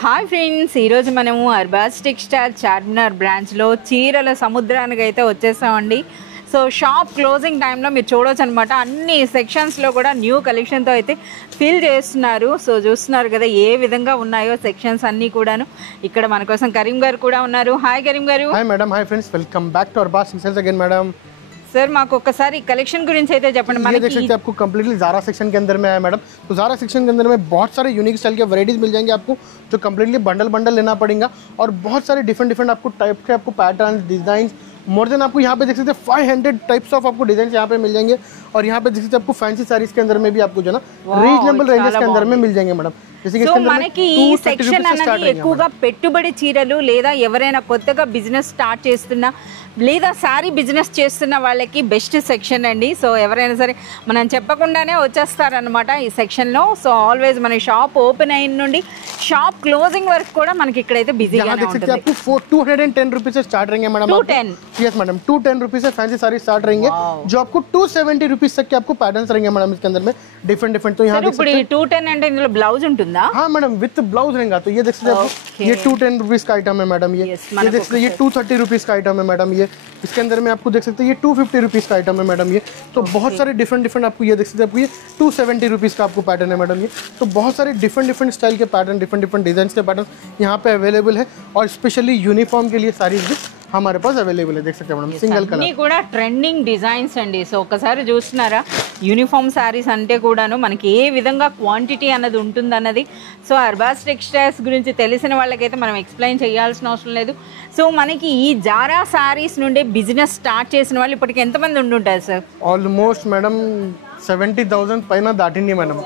Hi friends, ఈరోజు మనము Arbaaz textile Charminar బ్రాంచ్లో చీరల సముద్రానికి అయితే వచ్చేసామండి. సో షాప్ క్లోజింగ్ టైంలో మీరు చూడవచ్చు అనమాట. అన్ని సెక్షన్స్లో కూడా న్యూ కలెక్షన్తో అయితే ఫిల్ చేస్తున్నారు. సో చూస్తున్నారు కదా ఏ విధంగా ఉన్నాయో సెక్షన్స్ అన్నీ కూడాను. ఇక్కడ మన కోసం కరీం గారు కూడా ఉన్నారు. హాయ్ కరీం గారు. Hi madam. Hi friends, welcome back to Arbaz textiles again madam. Sir మాకు ఒకసారి కలెక్షన్ గురించి అయితే చెప్పండి. ये देख सकते हैं आपको कंप्लीटली ज़ारा सेक्शन के अंदर में है मैडम. तो ज़ारा सेक्शन के अंदर में बहुत सारे यूनिक स्टाइल के वैराइटीज़ मिल जाएंगे आपको, जो कंप्लीटली बंडल बंडल लेना पड़ेगा. और बहुत सारे डिफरेंट आपको टाइप के आपको पैटर्न डिजाइन मोर देन आपको यहाँ पे देख सकते हैं 500 टाइप्स ऑफ आपको डिजाइन यहाँ पे मिल जाएंगे. और यहाँ पे देख सकते हैं आपको फैंसी साड़ीज के अंदर में भी आपको जो ना रीजनेबल रेंजेस के अंदर में मिल जाएंगे मैडम. సో మనకి ఈ సెక్షన్ అనేది ఎక్కువగా పెట్టుబడి చీరలు లేదా ఎవరైనా కొత్తగా బిజినెస్ స్టార్ట్ చేస్తున్నా లేదా సారీ బిజినెస్ చేస్తున్న వాళ్ళకి బెస్ట్ సెక్షన్ అండి. సో ఎవరైనా సరే మనం చెప్పకుండానే వచ్చేస్తారనమాట ఈ సెక్షన్లో. సో ఆల్వేస్ మన షాప్ ఓపెన్ అయిన నుండి షాప్ క్లోజింగ్ వరకు కూడా మనకి ఇక్కడైతే బిజీగా ఉంటుంది. आपको 210 रुपीज से स्टार्ट रहेंगे मैडम. 210 यस मैडम, 210 रुपीज से फैंसी साड़ी स्टार्ट रहेंगे, जो आपको 270 रुपीज तक के आपको पैटर्न्स रहेंगे मैडम इसके अंदर में डिफरेंट. तो यहाँ देख सकते हैं 210 అంటే ఇందులో బ్లౌజ్ ఉంటుందా? हाँ मैडम, विद ब्लाउज रहेगा. तो ये देख सकते हैं ये 210 रुपीज का आइटम है मैडम. ये देख सकते हैं ये 230 रुपीज का आइटम है मैडम. ये इसके अंदर में आपको देख सकते हैं ये 250 रुपीज का आइटम है मैडम. ये तो बहुत सारे डिफरेंट आपको ये देख सकते हैं आपको ये 270 रुपीज का आपको पैटर्न है मैडम. ये तो बहुत सारे डिफरेंट स्टाइल के पैटर्न डिफरेंट डिजाइन के पैटर्न यहाँ पे अवेलेबल है. और स्पेशली यूनिफॉर्म के लिए सारी हमारे पास अवेलेबल है. देख सकते हैं मैडम सिंगल कलर కూడా ట్రెండింగ్ డిజైన్స్ అండి. సో ఒకసారి చూస్తున్నారా యూనిఫామ్ శారీస్ అంటే కూడాను మనకి ఏ విధంగా క్వాంటిటీ అన్నది ఉంటుందన్నది. సో అర్బాజ్ టెక్స్టైల్స్ గురించి తెలిసిన వాళ్ళకైతే మనం ఎక్స్ప్లెయిన్ చేయాల్సిన అవసరం లేదు. సో మనకి ఈ జారా శారీస్ నుండి బిజినెస్ స్టార్ట్ చేసిన వాళ్ళు ఇప్పటికి ఎంతమంది ఉండుంటారు సార్? ఆల్మోస్ట్ మేడం 70,000 పైన దాటింది మేడం.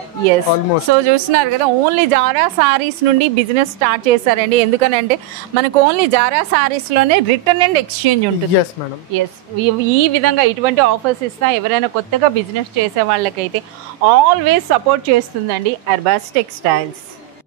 ఆల్మోస్ట్. సో చూస్తున్నారు కదా, ఓన్లీ జారా సారీస్ నుండి బిజినెస్ స్టార్ట్ చేశారండి. ఎందుకనంటే మనకు ఓన్లీ జారా సారీస్ లోనే రిటర్న్ అండ్ ఎక్స్చేంజ్ ఉంటుంది. Yes madam. ఎస్, ఈ విధంగా ఇటువంటి ఆఫర్స్ ఇస్తా ఎవరైనా కొత్తగా బిజినెస్ చేసే వాళ్ళకైతే ఆల్వేస్ సపోర్ట్ చేస్తుందండి అర్బాజ్ టెక్స్టైల్స్.